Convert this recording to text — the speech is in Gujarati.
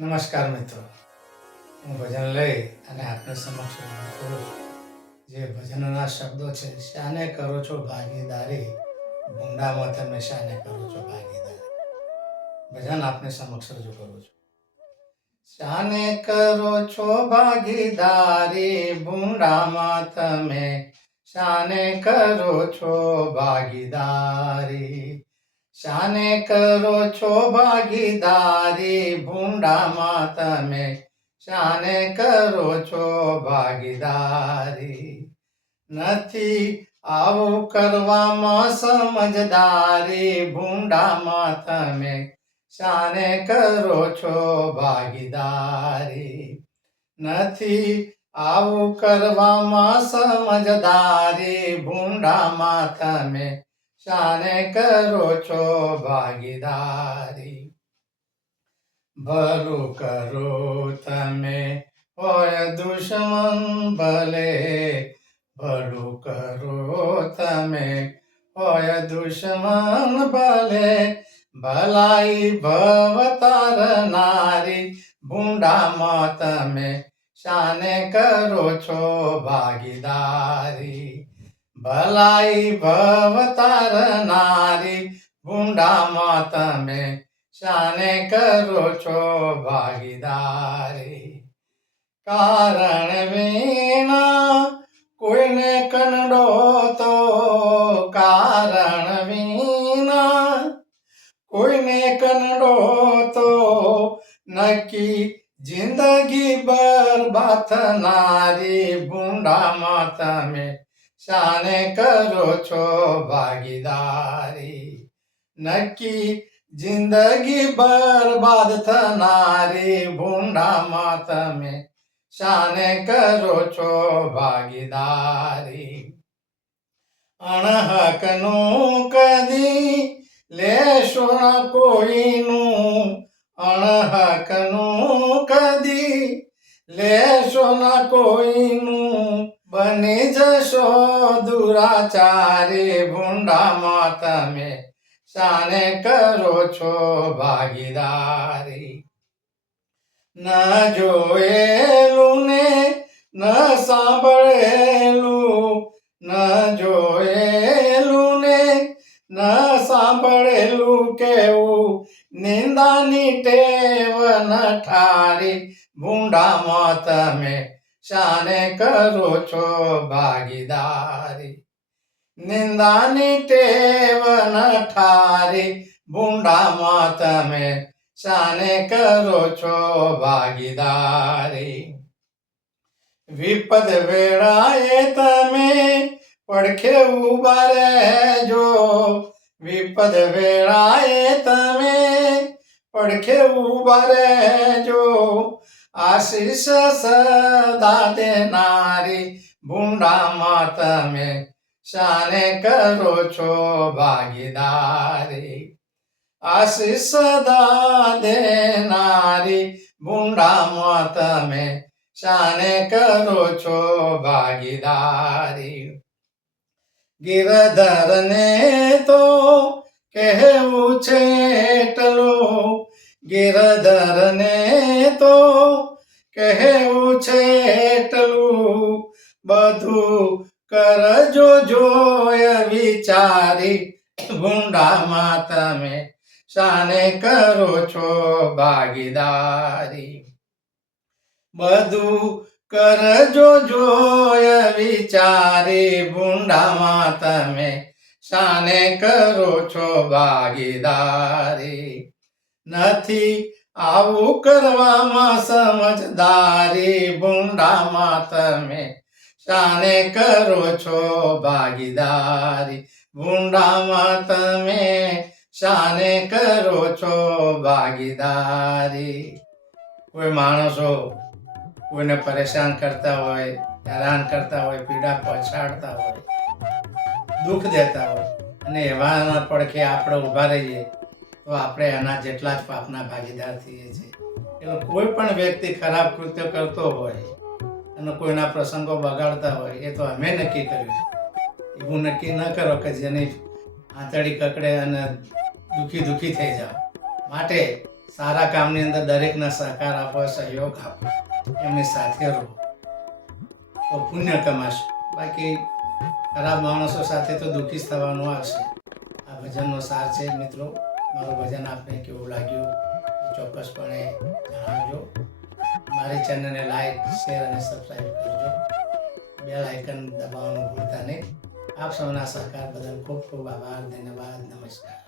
નમસ્કાર મિત્રો. હું ભજન લઈ અને આપને સમક્ષ જે ભજનના શબ્દો છે, શાને કરો છો ભાગીદારી? ભૂંડામાં તમે શાને કરો છો ભાગીદારી? ભજન આપને સમક્ષ રજૂ કરું છું. શાને કરો છો ભાગીદારી? ભૂંડામાં તમે શાને કરો છો ભાગીદારી? શાને કરો છો ભાગીદારી ભૂંડામાં તમે શાને કરો છો ભાગીદારી નથી આવું કરવામાં સમજદારી ભૂંડામાં તમે શાને કરો છો ભાગીદારી નથી આવું કરવામાં સમજદારી ભૂંડામાં તમે શાને કરો છો ભાગીદારી? ભલું કરો તમે, હોય દુશ્મન ભલે. ભલું કરો તમે, હોય દુશ્મન ભલે. ભલાઈ ભવતર નારી, ભૂંડામાં તમે શાને કરો છો ભાગીદારી? ભલાઈ ભવ તારનારી ભૂંડામાં તમે શાને કરો છો ભાગીદારી. કારણ વિના કોઈને કંડો તો, કારણ વિના કોઈને કંડો તો, નક્કી જિંદગી બરબાદ થનારી ભૂંડામાં તમે શાને કરો છો ભાગીદારી? નક્કી જિંદગી બરબાદ થનારી ભૂંડામાં તમે શાને કરો છો ભાગીદારી? અણહકનું કદી લેશો કોઈનું? અણહકનું કદી લેશો કોઈનું? બની જશો દુરાચારી ભૂંડામાં તમે. શાને કરો છો ભાગીદારી. ન જોયેલું ને ન સાંભળેલું. ન જોયેલું ને ન સાંભળેલું કેવું. નિંદાની ટેવ ન ઠારી, ભૂંડામાં તમે. શાને કરો છો ભાગીદારી. નિંદાની ટેવ ન ઠારી. ભૂંડામાં તમે શાને કરો છો ભાગીદારી. વિપદ વેળાએ તમે પડખે ઊભા રહેજો વિપદ વેળાએ તમે પડખે ઊભા રહેજો આશીષ સદા દેનારી ભૂંડામાં તમે શાને કરો છો ભાગીદારી. આશીષ સદા દેનારી ભૂંડામાં તમે શાને કરો છો ભાગીદારી. ગિરધરને તો કહેવું છે એટલું ગિરધરને તો કહેવું છે એટલું બધું કરજો જોય વિચારી. ભૂંડામાં તમે શાને કરો છો ભાગીદારી. બધું કરજો જોય વિચારી. ભૂંડામાં તમે શાને કરો છો ભાગીદારી. નથી આવું કરવામાં સમજદારી ભૂંડામાં તમે શાને કરો છો ભાગીદારી? ભૂંડામાં તમે શાને કરો છો ભાગીદારી? કોઈ માણસો કોઈને પરેશાન કરતા હોય, હેરાન કરતા હોય, પીડા પહોંચાડતા હોય, દુઃખ દેતા હોય, અને એવાના પડખે આપણે ઊભા રહીએ તો આપણે એના જેટલા જ પાપના ભાગીદાર થઈએ છીએ. એટલે કોઈ પણ વ્યક્તિ ખરાબ કૃત્ય કરતો હોય અને કોઈના પ્રસંગો બગાડતા હોય, એ તો અમે નક્કી કર્યું એવું નક્કી ન કરો કે જેની આંતળી કકડે અને દુઃખી દુઃખી થઈ જાઓ. માટે સારા કામની અંદર દરેકને સહકાર આપો, સહયોગ આપો. એમની સાથે રહો. તો પુણ્ય કમાશો. બાકી ખરાબ માણસો સાથે તો દુઃખી જ થવાનું આવશે. આ ભજનનો સાર છે મિત્રો. મારું ભજન આપને કેવું લાગ્યું ચોક્કસપણે જણાવજો. મારી ચેનલને લાઈક શેર અને સબસ્ક્રાઈબ કરજો. બેલ આઇકન દબાવવાનું ભૂલતા નહીં. આપ સૌના સહકાર બદલ ખૂબ ખૂબ આભાર, ધન્યવાદ, નમસ્કાર.